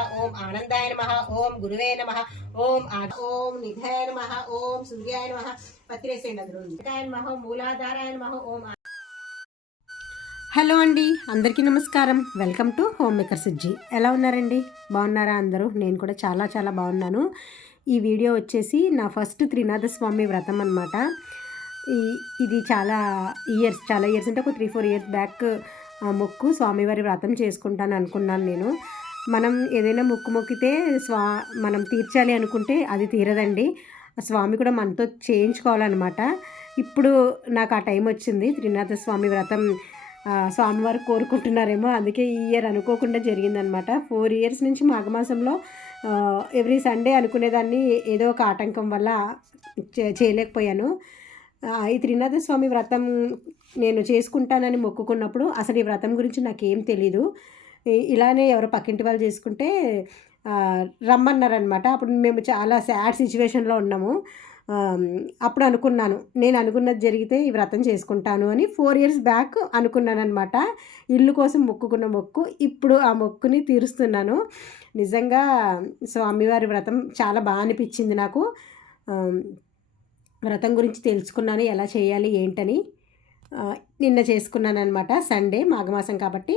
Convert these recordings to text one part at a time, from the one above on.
ఓం ఆనందాయ నమ ఓం గురువే నమ ఓం ఓం నిధాయ నమ ఓం సూర్యాయ నమ పత్రేసేయండి అందులో నమ మూలాధారాయ నమ ఓం హలో అండి అందరికీ నమస్కారం. Welcome to home maker Sujji. ఎలా ఉన్నారండి? బాగున్నారా అందరూ? నేను కూడా చాలా చాలా బాగున్నాను. ఈ వీడియో వచ్చేసి నా ఫస్ట్ త్రినాథ స్వామి వ్రతం అనమాట ఈ ఇది చాలా ఇయర్స్ చాలా ఇయర్స్ అంటే ఒక త్రీ ఫోర్ ఇయర్స్ బ్యాక్ మొక్కు స్వామివారి వ్రతం చేసుకుంటాను అనుకున్నాను నేను. మనం ఏదైనా మొక్కు మొక్కితే స్వా మనం తీర్చాలి అనుకుంటే అది తీరదండి. ఆ స్వామి కూడా మనతో చేయించుకోవాలన్నమాట. ఇప్పుడు నాకు ఆ టైం వచ్చింది. త్రినాథ స్వామి వ్రతం స్వామివారు కోరుకుంటున్నారేమో అందుకే ఈ ఇయర్ అనుకోకుండా జరిగిందనమాట ఫోర్ ఇయర్స్ నుంచి మాఘమాసంలో ఎవ్రీ సండే అనుకునేదాన్ని ఏదో ఒక ఆటంకం వల్ల చే- చేయలేకపోయాను. ఈ త్రినాథ స్వామి వ్రతం నేను చేసుకుంటానని మొక్కుకున్నప్పుడు అసలు ఈ వ్రతం గురించి నాకేం తెలీదు. ఇలానే ఎవరో పక్కింటి వాళ్ళు చేసుకుంటే రమ్మన్నారనమాట అప్పుడు మేము చాలా సాడ్ సిచ్యువేషన్లో ఉన్నాము. అప్పుడు అనుకున్నాను. నేను అనుకున్నది జరిగితే ఈ వ్రతం చేసుకుంటాను అని ఫోర్ ఇయర్స్ బ్యాక్ అనుకున్నాను అనమాట ఇల్లు కోసం మొక్కుకున్న మొక్కు ఇప్పుడు ఆ మొక్కుని తీరుస్తున్నాను. నిజంగా స్వామివారి వ్రతం చాలా బాగా అనిపించింది నాకు. వ్రతం గురించి తెలుసుకున్నాను ఎలా చేయాలి ఏంటని నిన్న చేసుకున్నాను అనమాట సండే మాఘమాసం కాబట్టి.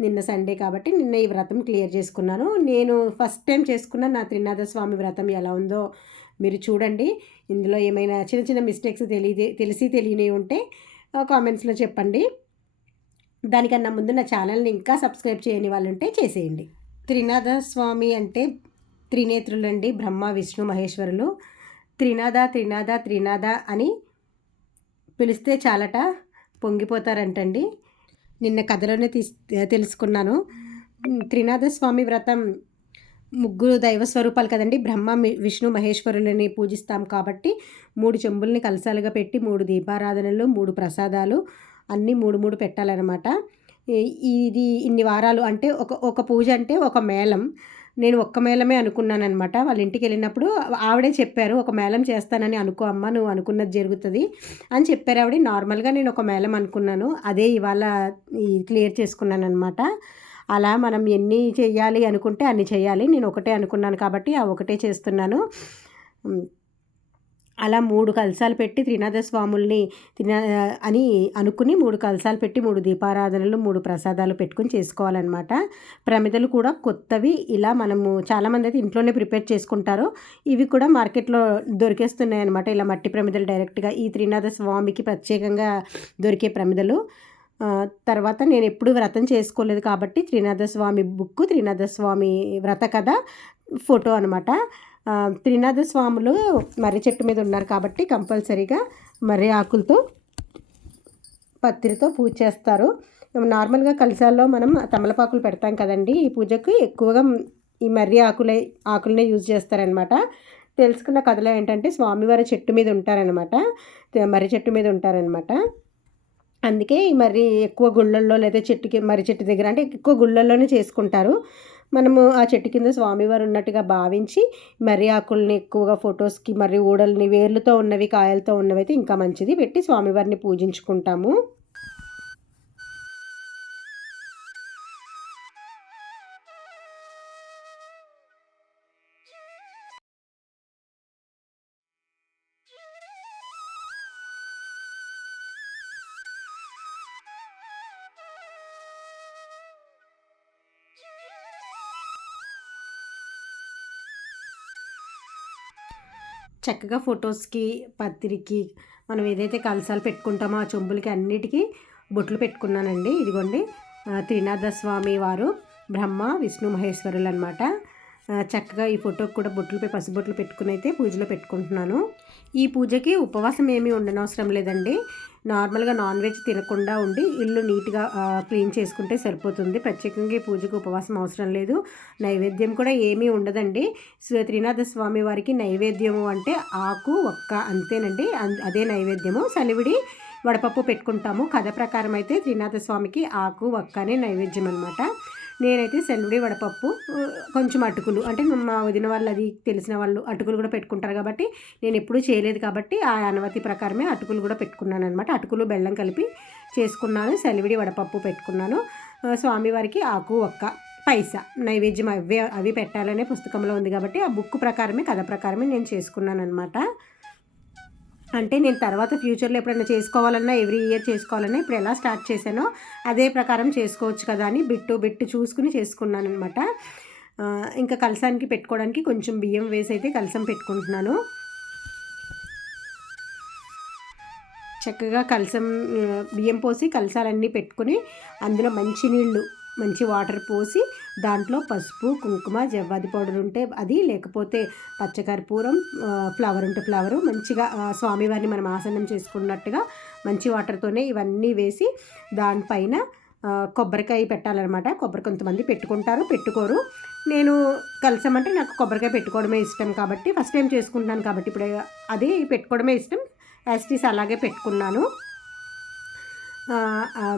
నిన్న సండే కాబట్టి నిన్న ఈ వ్రతం క్లియర్ చేసుకున్నాను. నేను ఫస్ట్ టైం చేసుకున్న నా త్రినాథ స్వామి వ్రతం ఎలా ఉందో మీరు చూడండి. ఇందులో ఏమైనా చిన్న చిన్న మిస్టేక్స్ తెలియదే తెలిసి తెలియనివి ఉంటే కామెంట్స్లో చెప్పండి. దానికన్నా ముందు నా ఛానల్ని ఇంకా సబ్స్క్రైబ్ చేయని వాళ్ళు ఉంటే చేసేయండి. త్రినాథ స్వామి అంటే త్రినేత్రులండి బ్రహ్మ విష్ణు మహేశ్వరులు. త్రినాథ త్రినాథ త్రినాథ అని పిలిస్తే చాలట పొంగిపోతారంటండి. నిన్న కథలోనే తీస్ తెలుసుకున్నాను. త్రినాథ స్వామి వ్రతం ముగ్గురు దైవ స్వరూపాలు కదండి. బ్రహ్మ విష్ణు మహేశ్వరులని పూజిస్తాం కాబట్టి మూడు చెంబుల్ని కలసాలుగా పెట్టి మూడు దీపారాధనలు మూడు ప్రసాదాలు అన్నీ మూడు మూడు పెట్టాలన్నమాట. ఇది ఇన్ని వారాలు అంటే ఒక ఒక పూజ అంటే ఒక మేళం. నేను ఒక్క మేళమే అనుకున్నాను అనమాట వాళ్ళ ఇంటికి వెళ్ళినప్పుడు ఆవిడే చెప్పారు ఒక మేళం చేస్తానని అనుకో అమ్మ నువ్వు అనుకున్నది జరుగుతుంది అని చెప్పారు ఆవిడ. నార్మల్గా నేను ఒక మేళం అనుకున్నాను. అదే ఇవాళ క్లియర్ చేసుకున్నాను అనమాట అలా మనం ఎన్ని చేయాలి అనుకుంటే అన్ని చేయాలి. నేను ఒకటే అనుకున్నాను కాబట్టి ఆ ఒకటే చేస్తున్నాను. అలా మూడు కలసాలు పెట్టి త్రినాథ స్వాముల్ని తిన అని అనుకుని మూడు కలసాలు పెట్టి మూడు దీపారాధనలు మూడు ప్రసాదాలు పెట్టుకుని చేసుకోవాలన్నమాట. ప్రమిదలు కూడా కొత్తవి. ఇలా మనము చాలామంది అయితే ఇంట్లోనే ప్రిపేర్ చేసుకుంటారు. ఇవి కూడా మార్కెట్లో దొరికేస్తున్నాయి అనమాట ఇలా మట్టి ప్రమిదలు డైరెక్ట్గా ఈ త్రినాథ స్వామికి ప్రత్యేకంగా దొరికే ప్రమిదలు. తర్వాత నేను ఎప్పుడు వ్రతం చేసుకోలేదు కాబట్టి త్రినాథ స్వామి బుక్ త్రినాథ స్వామి వ్రత కథ ఫోటో అనమాట త్రినాథ స్వాములు మర్రి చెట్టు మీద ఉన్నారు కాబట్టి కంపల్సరీగా మర్రి ఆకులతో పత్రితో పూజ చేస్తారు. నార్మల్గా కలశాల్లో మనం తమలపాకులు పెడతాం కదండి. ఈ పూజకు ఎక్కువగా ఈ మర్రి ఆకులే ఆకులనే యూజ్ చేస్తారనమాట. తెలుసుకున్న కథలో ఏంటంటే స్వామివారి చెట్టు మీద ఉంటారనమాట. మర్రి చెట్టు మీద ఉంటారనమాట. అందుకే ఈ మర్రి ఎక్కువ గుళ్ళల్లో లేదా చెట్టుకి మర్రి చెట్టు దగ్గర అంటే ఎక్కువ గుళ్ళల్లోనే చేసుకుంటారు. మనము ఆ చెట్టు కింద స్వామివారు ఉన్నట్టుగా భావించి మర్రి ఆకుల్ని ఎక్కువగా ఫొటోస్కి మర్రి ఊడల్ని వేర్లతో ఉన్నవి కాయలతో ఉన్నవి అయితే ఇంకా మంచిది. పెట్టి స్వామివారిని పూజించుకుంటాము. చక్కగా ఫొటోస్కి పత్రికి మనం ఏదైతే కలసాలు పెట్టుకుంటామో ఆ చెంబులకి అన్నిటికీ బొట్లు పెట్టుకున్నానండి. ఇదిగోండి త్రినాథ స్వామి వారు బ్రహ్మ విష్ణు మహేశ్వరులు అనమాట చక్కగా ఈ ఫోటోకి కూడా బొట్లు పె- పసుబొట్లు పెట్టుకుని అయితే పూజలో పెట్టుకుంటున్నాను. ఈ పూజకి ఉపవాసం ఏమీ ఉండనవసరం లేదండి. నార్మల్గా నాన్ వెజ్ తినకుండా ఉండి ఇల్లు నీట్గా క్లీన్ చేసుకుంటే సరిపోతుంది. ప్రత్యేకంగా ఈ పూజకు ఉపవాసం అవసరం లేదు. నైవేద్యం కూడా ఏమీ ఉండదండి. శ్రీ త్రినాథ స్వామి వారికి నైవేద్యము అంటే ఆకు ఒక్క అంతేనండి. అదే నైవేద్యము. సలివిడి వడపప్పు పెట్టుకుంటాము. కథ ప్రకారం అయితే త్రినాథ స్వామికి ఆకు ఒక్క అనే నైవేద్యం అనమాట నేనైతే సెలవుడి వడపప్పు కొంచెం అటుకులు. అంటే మా వదిన వాళ్ళు అది తెలిసిన వాళ్ళు అటుకులు కూడా పెట్టుకుంటారు కాబట్టి నేను ఎప్పుడూ చేయలేదు కాబట్టి ఆ అనుమతి ప్రకారమే అటుకులు కూడా పెట్టుకున్నాను అనమాట అటుకులు బెల్లం కలిపి చేసుకున్నాను సెలవిడి వడపప్పు పెట్టుకున్నాను. స్వామివారికి ఆకు ఒక్క పైసా నైవేద్యం అవి అవి పెట్టాలనే పుస్తకంలో ఉంది కాబట్టి ఆ బుక్ ప్రకారమే కథ ప్రకారమే నేను చేసుకున్నాను అనమాట అంటే నేను తర్వాత ఫ్యూచర్లో ఎప్పుడైనా చేసుకోవాలన్నా ఎవ్రీ ఇయర్ చేసుకోవాలన్నా ఇప్పుడు ఎలా స్టార్ట్ చేశానో అదే ప్రకారం చేసుకోవచ్చు కదా అని బిట్టు బిట్టు చూసుకుని చేసుకున్నాను అనమాట ఇంకా కలసానికి పెట్టుకోవడానికి కొంచెం బియ్యం వేసి అయితే కలసం పెట్టుకుంటున్నాను. చక్కగా కలసం బియ్యం పోసి కలసాలన్నీ పెట్టుకుని అందులో మంచి నీళ్ళు మంచి వాటర్ పోసి దాంట్లో పసుపు కుంకుమ జవ్వాది పౌడర్ ఉంటే అది లేకపోతే పచ్చకర్పూరం ఫ్లవర్ ఉంటే ఫ్లవరు మంచిగా స్వామివారిని మనం ఆసనం చేసుకున్నట్టుగా మంచి వాటర్తోనే ఇవన్నీ వేసి దానిపైన కొబ్బరికాయ పెట్టాలన్నమాట. కొబ్బరి కొంతమంది పెట్టుకుంటారు పెట్టుకోరు. నేను కలిసామంటే నాకు కొబ్బరికాయ పెట్టుకోవడమే ఇష్టం కాబట్టి ఫస్ట్ టైం చేసుకుంటున్నాను కాబట్టి ఇప్పుడు అది పెట్టుకోవడమే ఇష్టం. యాస్టీస్ అలాగే పెట్టుకున్నాను.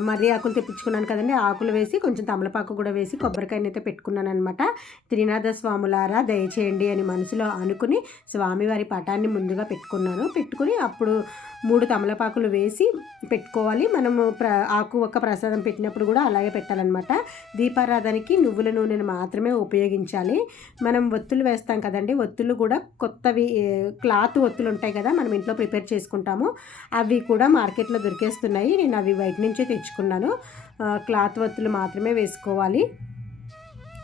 మర్రి ఆకులు తెప్పించుకున్నాను కదండి. ఆకులు వేసి కొంచెం తమలపాకు కూడా వేసి కొబ్బరికాయని అయితే పెట్టుకున్నాను అనమాట త్రినాథ స్వాములారా దయచేయండి అని మనసులో అనుకుని స్వామివారి పటాన్ని ముందుగా పెట్టుకున్నాను. పెట్టుకుని అప్పుడు మూడు తమలపాకులు వేసి పెట్టుకోవాలి. మనము ప్ర ఆకు ఒక్క ప్రసాదం పెట్టినప్పుడు కూడా అలాగే పెట్టాలన్నమాట. దీపారాధనకి నువ్వుల నూనెను మాత్రమే ఉపయోగించాలి. మనం ఒత్తులు వేస్తాం కదండి ఒత్తులు కూడా కొత్తవి క్లాత్ ఒత్తులు ఉంటాయి కదా మనం ఇంట్లో ప్రిపేర్ చేసుకుంటాము. అవి కూడా మార్కెట్లో దొరికేస్తున్నాయి. నేను అవి బయట నుంచే తెచ్చుకున్నాను. క్లాత్ ఒత్తులు మాత్రమే వేసుకోవాలి.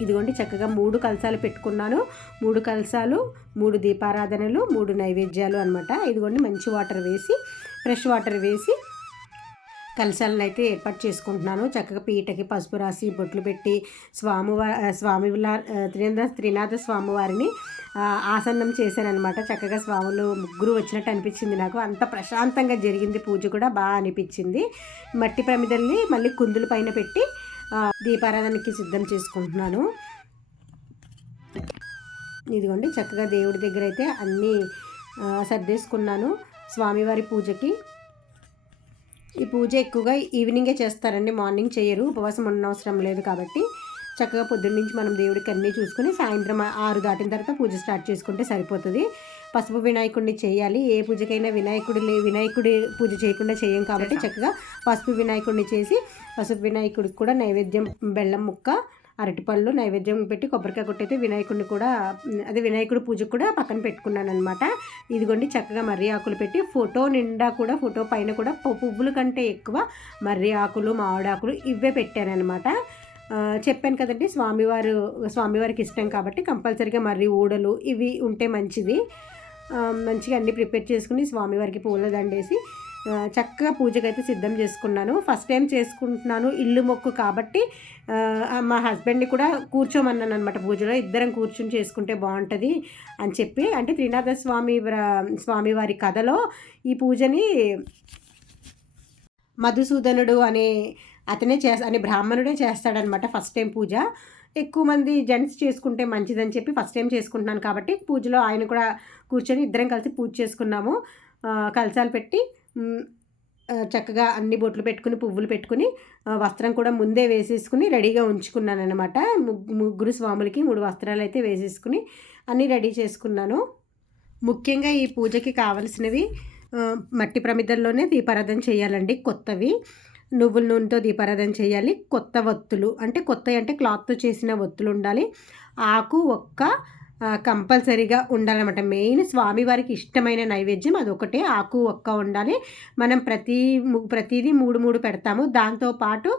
ఇదిగోండి చక్కగా మూడు కలసాలు పెట్టుకున్నాను. మూడు కలసాలు మూడు దీపారాధనలు మూడు నైవేద్యాలు అనమాట ఇదిగోండి మంచి వాటర్ వేసి ఫ్రెష్ వాటర్ వేసి కలశాలను అయితే ఏర్పాటు చేసుకుంటున్నాను. చక్కగా పీటకి పసుపు రాసి బొట్లు పెట్టి స్వామివారి స్వామి త్రినాథ త్రినాథ స్వామివారిని ఆసన్నం చేశానమాట చక్కగా స్వాములు ముగ్గురు వచ్చినట్టు అనిపించింది నాకు. అంత ప్రశాంతంగా జరిగింది పూజ కూడా బాగా అనిపించింది. మట్టి ప్రమిదల్ని మళ్ళీ కుందుల పైన పెట్టి దీపారాధనకి సిద్ధం చేసుకుంటున్నాను. ఇదిగోండి చక్కగా దేవుడి దగ్గర అయితే అన్నీ సర్దేసుకున్నాను స్వామివారి పూజకి. ఈ పూజ ఎక్కువగా ఈవినింగే చేస్తారండి మార్నింగ్ చేయరు ఉపవాసం ఉండనవసరం లేదు కాబట్టి. చక్కగా పొద్దున్న నుంచి మనం దేవుడికి అన్నీ చూసుకుని సాయంత్రం ఆరు దాటిన తర్వాత పూజ స్టార్ట్ చేసుకుంటే సరిపోతుంది. పసుపు వినాయకుడిని చేయాలి. ఏ పూజకైనా వినాయకుడి వినాయకుడి పూజ చేయకుండా చేయం కాబట్టి చక్కగా పసుపు వినాయకుడిని చేసి పసుపు వినాయకుడికి కూడా నైవేద్యం బెల్లం ముక్క అరటిపళ్ళు నైవేద్యం పెట్టి కొబ్బరికాయ కొట్టయితే వినాయకుడిని కూడా అదే వినాయకుడి పూజకు కూడా పక్కన పెట్టుకున్నాను అనమాట ఇదిగోండి చక్కగా మర్రి ఆకులు పెట్టి ఫోటో నిండా కూడా ఫోటో పైన కూడా పువ్వుల కంటే ఎక్కువ మర్రి ఆకులు మామిడాకులు ఇవే పెట్టానమాట చెప్పాను కదండి స్వామివారు స్వామివారికి ఇష్టం కాబట్టి కంపల్సరీగా మర్రి ఊడలు ఇవి ఉంటే మంచిది. మంచిగా అన్నీ ప్రిపేర్ చేసుకుని స్వామివారికి పూల దండేసి చక్కగా పూజకైతే సిద్ధం చేసుకున్నాను. ఫస్ట్ టైం చేసుకుంటున్నాను ఇల్లు మొక్కు కాబట్టి మా హస్బెండ్ని కూడా కూర్చోమన్నాను అనమాట పూజలో. ఇద్దరం కూర్చుని చేసుకుంటే బాగుంటుంది అని చెప్పి. అంటే త్రినాథ స్వామి స్వామివారి కథలో ఈ పూజని మధుసూదనుడు అనే అతనే చేస్తా అనే బ్రాహ్మణుడే చేస్తాడనమాట ఫస్ట్ టైం పూజ. ఎక్కువ మంది జెంట్స్ చేసుకుంటే మంచిదని చెప్పి ఫస్ట్ టైం చేసుకుంటున్నాను కాబట్టి పూజలో ఆయన కూడా కూర్చొని ఇద్దరం కలిసి పూజ చేసుకున్నాము. కలసాలు పెట్టి చక్కగా అన్ని బొట్లు పెట్టుకుని పువ్వులు పెట్టుకుని వస్త్రం కూడా ముందే వేసేసుకుని రెడీగా ఉంచుకున్నాను అనమాట ముగ్గురు స్వాములకి మూడు వస్త్రాలు అయితే వేసేసుకుని అన్నీ రెడీ చేసుకున్నాను. ముఖ్యంగా ఈ పూజకి కావలసినవి మట్టి ప్రమిదల్లోనే దీపారాధన చేయాలండి కొత్తవి. నువ్వుల నూనెతో దీపారాధన చేయాలి. కొత్త ఒత్తులు అంటే కొత్త అంటే క్లాత్తో చేసిన ఒత్తులు ఉండాలి. ఆకు ఒక్క కంపల్సరీగా ఉండాలన్నమాట. మెయిన్ స్వామివారికి ఇష్టమైన నైవేద్యం అదొకటే. ఆకు ఒక్క ఉండాలి. మనం ప్రతి ప్రతిదీ మూడు మూడు పెడతాము. దాంతోపాటు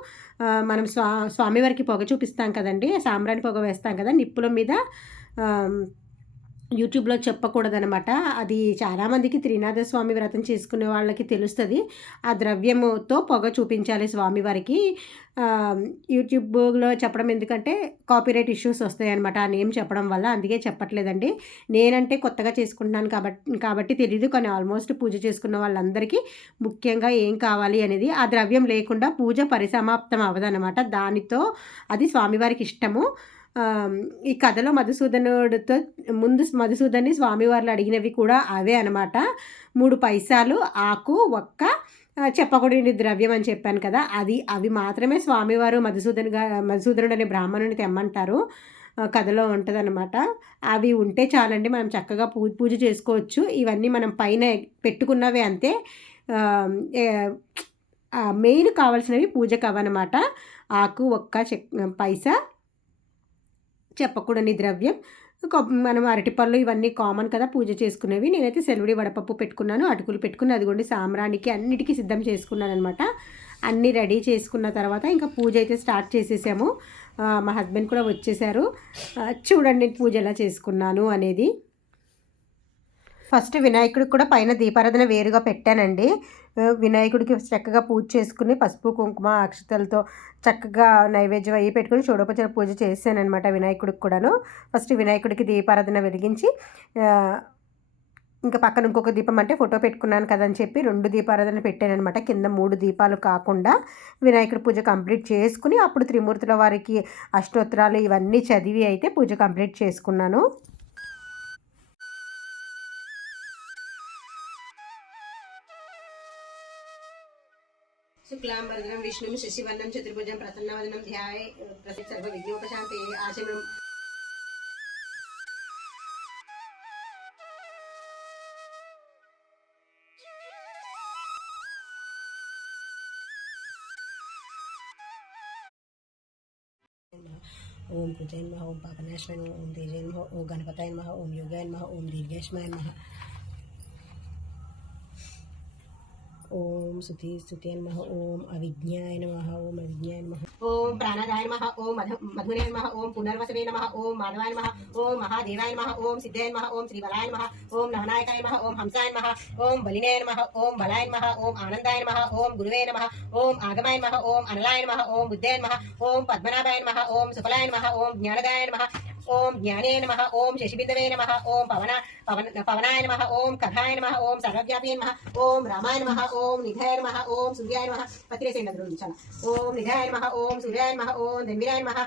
మనం స్వా స్వామివారికి పొగ చూపిస్తాం కదండి. సాంబ్రాణి పొగ వేస్తాం కదా నిప్పుల మీద యూట్యూబ్లో చెప్పకూడదనమాట అది చాలామందికి త్రినాథ స్వామి వ్రతం చేసుకునే వాళ్ళకి తెలుస్తుంది. ఆ ద్రవ్యముతో పొగ చూపించాలి స్వామివారికి. యూట్యూబ్లో చెప్పడం ఎందుకంటే కాపీరైట్ ఇష్యూస్ వస్తాయి అనమాట ఆ నేమ్ చెప్పడం వల్ల అందుకే చెప్పట్లేదండి. నేనంటే కొత్తగా చేసుకుంటున్నాను కాబట్టి కాబట్టి తెలియదు కానీ ఆల్మోస్ట్ పూజ చేసుకున్న వాళ్ళందరికీ ముఖ్యంగా ఏం కావాలి అనేది ఆ ద్రవ్యం లేకుండా పూజ పరిసమాప్తం అవ్వదనమాట దానితో అది స్వామివారికి ఇష్టము. ఈ కథలో మధుసూదనుడితో ముందు మధుసూదన్ని స్వామివార్లు అడిగినవి కూడా అవే అనమాట మూడు పైసాలు ఆకు ఒక్క చెప్పకూడని ద్రవ్యం అని చెప్పాను కదా అది అవి మాత్రమే స్వామివారు మధుసూదన్ మధుసూదనుడు అనే బ్రాహ్మణుని తెమ్మంటారు. కథలో ఉంటుందన్నమాట. అవి ఉంటే చాలండి మనం చక్కగా పూ పూజ చేసుకోవచ్చు. ఇవన్నీ మనం పైన పెట్టుకున్నవే అంతే. మెయిన్ కావాల్సినవి పూజకు అవన్నమాట ఆకు ఒక్క చెక్ పైసా చెప్పకూడని ద్రవ్యం. మనం అరటిపళ్ళు ఇవన్నీ కామన్ కదా పూజ చేసుకునేవి. నేనైతే సెలవుడి వడపప్పు పెట్టుకున్నాను అటుకులు పెట్టుకుని అదిగోండి సాంబ్రానికి అన్నిటికీ సిద్ధం చేసుకున్నాను అనమాట అన్నీ రెడీ చేసుకున్న తర్వాత ఇంకా పూజ అయితే స్టార్ట్ చేసేసాము. మా హస్బెండ్ కూడా వచ్చేసారు. చూడండి పూజ ఎలా చేసుకున్నాను అనేది. ఫస్ట్ వినాయకుడికి కూడా పైన దీపారాధన వేరుగా పెట్టానండి. వినాయకుడికి చక్కగా పూజ చేసుకుని పసుపు కుంకుమ అక్షతలతో చక్కగా నైవేద్యం అయ్యి పెట్టుకుని చూడపచర పూజ చేశానమాట వినాయకుడికి కూడాను. ఫస్ట్ వినాయకుడికి దీపారాధన వెలిగించి ఇంకా పక్కన ఇంకొక దీపం అంటే ఫోటో పెట్టుకున్నాను కదని చెప్పి రెండు దీపారాధన పెట్టానమాట కింద మూడు దీపాలు కాకుండా వినాయకుడి పూజ కంప్లీట్ చేసుకుని అప్పుడు త్రిమూర్తుల వారికి అష్టోత్తరాలు ఇవన్నీ చదివి అయితే పూజ కంప్లీట్ చేసుకున్నాను. శుక్లాంబరదనం విష్ణుం శశివర్ణం చతుర్భుజం ప్రసన్నవదనం ధ్యాయ ప్రసిద్ధ సర్వ విద్యోపశాంతి ఆచమనం ఓం కృతయ నమ ఓం పాపనాశ్వయ నమ ఓం తేజయ నమ ఓం గణపతాయ నమ ఓం యోగాయ నమ ఓం దీర్ఘేశ్వరాయ నమ ఓం శుతి స్తుతే నమ ఓం అవిజ్ఞాయ నమ ఓం అవిజ్ఞాయ నమ ఓం ప్రాణాదాయ నమ ఓం మధు మధురే నమ ఓం పునర్వసవే నమ ఓం మాధవాయ నమ ఓం మహాదేవాయ నమ ఓం సిద్ధాయ నమ ఓం శ్రీబలాయ నమ ఓం నవనాయకాయ నమ ఓం హంసాయ నమ ఓం బలినే నమ ఓం బలాయ నమ ఓం ఆనందాయ నమ ఓం గురువే నమ ఓం ఆగమాయ నమ ఓం అనలాయ నమ ఓం బుద్ధాయ నమ ఓం పద్మనాభాయ నమ ఓం సుఫలాయ నమ ఓం జ్ఞానదాయ నమ ఓం జ్ఞానే నమ ఓం శశిబిందవే నమ ఓం పవన పవన పవనాయ నమ ఓం కథాయ నమ ఓం సర్వవ్యాపీ నమ ఓం రామాయ నమ ఓం నిధాయ నమ ఓం సూర్యాయ నమ పత్రేసేంద్ర గురించి ఓం నిధాయ నమ ఓం ఓం సూర్యాయ నమ ఓం దంవిరాయ నమ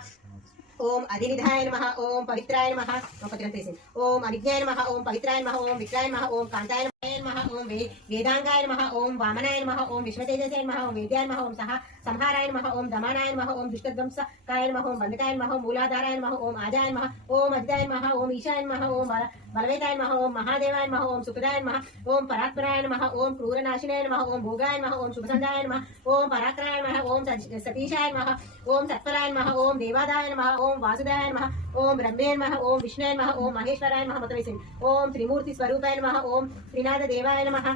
ఓం అధినిధాయ నమ ఓం పవిత్రాయ నమ ఓం పత్రం తీసేయండి ఓం అవిజ్ఞాయ నమ ఓం పవిత్రాయ నమ ఓం విక్రాయ నమ ఓం కాంతాయ నమ ఓం వేదాంగాయ నమ ఓం వామనాయ నమ ఓం విశ్వతేజసాయ నమ ఓం వేద్యాయ నమ ఓం సహ సంహారాయ మహ ఓం దమానాయ మహ ఓం దుష్టధ్వంసకాయ నమ ఓం బంధకాయ నమ ఓం మూలాధారాయ మహ ఓం ఆజాయ మహ ఓం అజితాయ మహ ఓం ఈశాయ మహ ఓం బలవేతాయ మహ ఓం మహాదేవాయ మహ ఓం సుఖదాయ మహ ఓం పరాత్పరాయ మహ ఓం క్రూరనాశినాయ మహ ఓం భోగాయ మహ ఓం శుభసంధాయ మహ ఓం పరాక్రాయ మహ ఓం సతీశాయ మహ ఓం సత్వరాయ మహ ఓం దేవాదాయ మహ ఓం వాసుదాయ మహ ఓం బ్రహ్మేన్ మహ ఓం విష్ణుయ మహ ఓం మహేశ్వరాయ మహ మొత్తం ఓం త్రిమూర్తి స్వరూపాయ మహ ఓం శ్రీనాథ దేవాయ మహ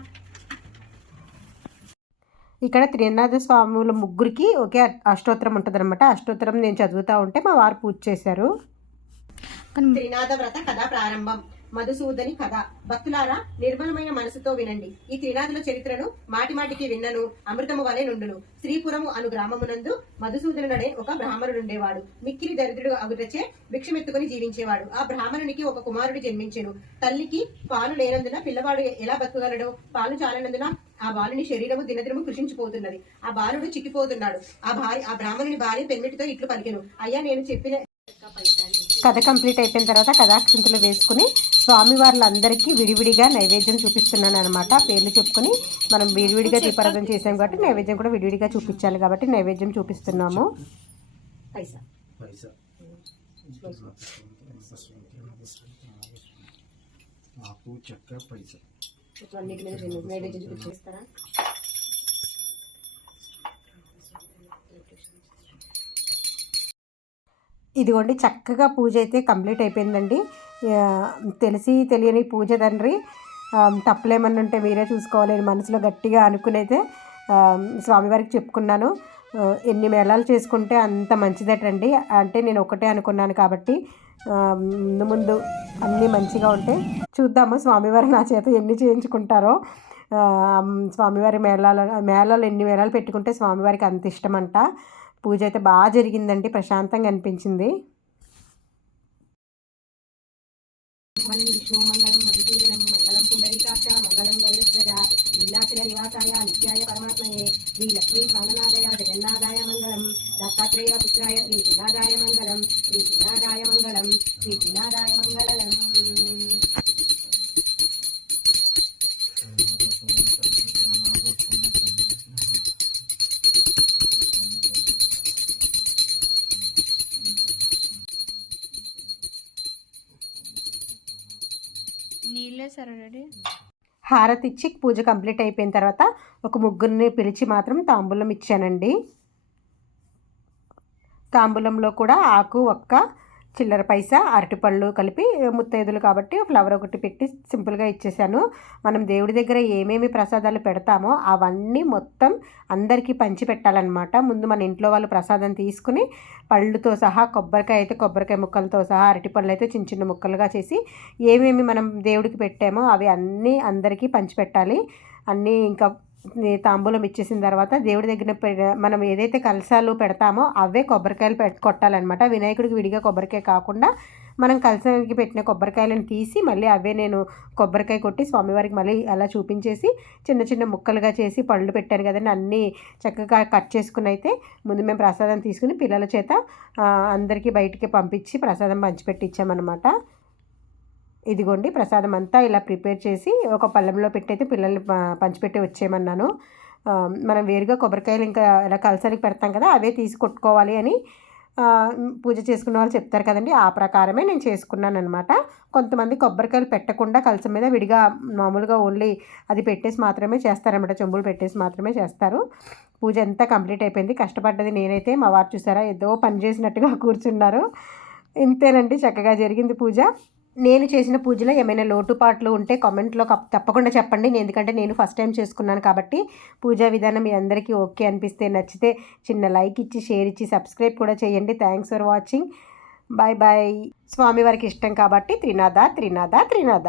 ఇక్కడ త్రినాథ స్వాముల ముగ్గురికి ఒకే అష్టోత్తరం ఉంటుంది అనమాట అష్టోత్తరం నేను చదువుతా ఉంటే మా వారు పూజ చేశారు. త్రినాథ వ్రత కథ ప్రారంభం. మధుసూదని కథ. భక్తులారా నిర్మలమైన మనసుతో వినండి. ఈ త్రినాథుల చరిత్రను మాటి మాటికి విన్నను అమృతము వలె నుండును. శ్రీపురము అను గ్రామమునందు మధుసూదనుడనే ఒక బ్రాహ్మణుడు ఉండేవాడు. మిక్కిరి దరిద్రుడు అగుటచే భిక్షమెత్తుకుని జీవించేవాడు. ఆ బ్రాహ్మణునికి ఒక కుమారుడు జన్మించెను. తల్లికి పాలు లేనందున పిల్లవాడు ఎలా బతకగలడు? పాలు చాలనందున ఆ బాలుని శరీరము దినదినము కృషించిపోతున్నది. ఆ బాలుడు చిక్కిపోతున్నాడు. ఆ భార్య ఆ బ్రాహ్మణుని భార్య పెన్నిటితో ఇట్లు పలికెను. అయ్యా నేను చెప్పిన కథ కంప్లీట్ అయిపోయిన తర్వాత కథాక్షింతలు వేసుకుని స్వామివార్లందరికీ విడివిడిగా నైవేద్యం చూపిస్తున్నాను అనమాట పేర్లు చెప్పుకొని మనం విడివిడిగా దీపారాధన చేసాం కాబట్టి నైవేద్యం కూడా విడివిడిగా చూపించాలి కాబట్టి నైవేద్యం చూపిస్తున్నాము. పైసా. పైసా. ఆకు అన్నిటి మీద రెండు నైవేద్యం చూపించేస్తారా? ఇదిగోండి చక్కగా పూజ అయితే కంప్లీట్ అయిపోయిందండి. తెలిసి తెలియని పూజ తండ్రి తప్పులేమన్నా ఉంటే మీరే చూసుకోవాలి మనసులో గట్టిగా అనుకునైతే స్వామివారికి చెప్పుకున్నాను. ఎన్ని మేళాలు చేసుకుంటే అంత మంచిదటండి. అంటే నేను ఒకటే అనుకున్నాను కాబట్టి ముందు ముందు అన్నీ మంచిగా ఉంటే చూద్దాము స్వామివారు నా చేత ఎన్ని చేయించుకుంటారో. స్వామివారి మేళాలు మేళాలు ఎన్ని మేళాలు పెట్టుకుంటే స్వామివారికి అంత ఇష్టమంట. పూజ అయితే బాగా జరిగిందండి ప్రశాంతంగా అనిపించింది. మంగళం నివాసాయ నిత్యాయ పరమాత్మయే శ్రీ లక్ష్మీ ప్రాణనాథయ దత్తాత్రేయ పుత్రాయ శ్రీ శ్రీనాథాయ మంగళం శ్రీ శ్రీనాథాయ మంగళం శ్రీ శ్రీనాథాయ మంగళం నీళ్ళే సరే హారతి ఇచ్చి పూజ కంప్లీట్ అయిపోయిన తర్వాత ఒక ముగ్గురిని పిలిచి మాత్రం తాంబూలం ఇచ్చానండి. తాంబూలంలో కూడా ఆకు ఒక్క చిల్లర పైసా అరటిపళ్ళు కలిపి ముత్తైదులు కాబట్టి ఫ్లవర్ ఒకటి పెట్టి సింపుల్గా ఇచ్చేసాను. మనం దేవుడి దగ్గర ఏమేమి ప్రసాదాలు పెడతామో అవన్నీ మొత్తం అందరికీ పంచి పెట్టాలన్నమాట ముందు మన ఇంట్లో వాళ్ళు ప్రసాదం తీసుకుని పళ్ళుతో సహా కొబ్బరికాయ అయితే కొబ్బరికాయ ముక్కలతో సహా అరటిపళ్ళు అయితే చిన్న చిన్న ముక్కలుగా చేసి ఏమేమి మనం దేవుడికి పెట్టామో అవి అన్నీ అందరికీ పంచిపెట్టాలి. అన్నీ ఇంకా తాంబూలం ఇచ్చేసిన తర్వాత దేవుడి దగ్గర మనం ఏదైతే కలశాలు పెడతామో అవే కొబ్బరికాయలు పెట్ కొట్టాలన్నమాట. వినాయకుడికి విడిగా కొబ్బరికాయ కాకుండా మనం కలశానికి పెట్టిన కొబ్బరికాయలను తీసి మళ్ళీ అవే నేను కొబ్బరికాయ కొట్టి స్వామివారికి మళ్ళీ అలా చూపించేసి చిన్న చిన్న ముక్కలుగా చేసి పళ్ళు పెట్టాను కదండి. అన్నీ చక్కగా కట్ చేసుకుని అయితే ముందు మేము ప్రసాదం తీసుకుని పిల్లల చేత అందరికీ బయటికి పంపించి ప్రసాదం పంచిపెట్టి ఇచ్చామన్నమాట. ఇదిగోండి ప్రసాదం అంతా ఇలా ప్రిపేర్ చేసి ఒక పళ్ళెంలో పెట్టయితే పిల్లల్ని పంచిపెట్టి వచ్చేయమన్నాను. మనం వేరుగా కొబ్బరికాయలు ఇంకా ఇలా కలసరికి పెడతాం కదా అవే తీసి కొట్టుకోవాలి అని పూజ చేసుకున్న వాళ్ళు చెప్తారు కదండి. ఆ ప్రకారమే నేను చేసుకున్నాను అనమాట కొంతమంది కొబ్బరికాయలు పెట్టకుండా కలసం మీద విడిగా మామూలుగా ఓన్లీ అది పెట్టేసి మాత్రమే చేస్తారనమాట చెంబులు పెట్టేసి మాత్రమే చేస్తారు. పూజ అంతా కంప్లీట్ అయిపోయింది. కష్టపడ్డది నేనైతే మా వారు చూసారా? ఏదో పని చేసినట్టుగా కూర్చున్నారు. ఇంతేనండి చక్కగా జరిగింది పూజ. నేను చేసిన పూజలో ఏమైనా లోటుపాట్లు ఉంటే కామెంట్లో తప్పకుండా చెప్పండి. నేను- ఎందుకంటే నేను ఫస్ట్ టైం చేసుకున్నాను కాబట్టి పూజా విధానం మీ అందరికీ ఓకే అనిపిస్తే నచ్చితే చిన్న లైక్ ఇచ్చి షేర్ ఇచ్చి సబ్స్క్రైబ్ కూడా చేయండి. Thanks for watching bye bye స్వామివారికి ఇష్టం కాబట్టి త్రినాథ త్రినాథ త్రినాథ.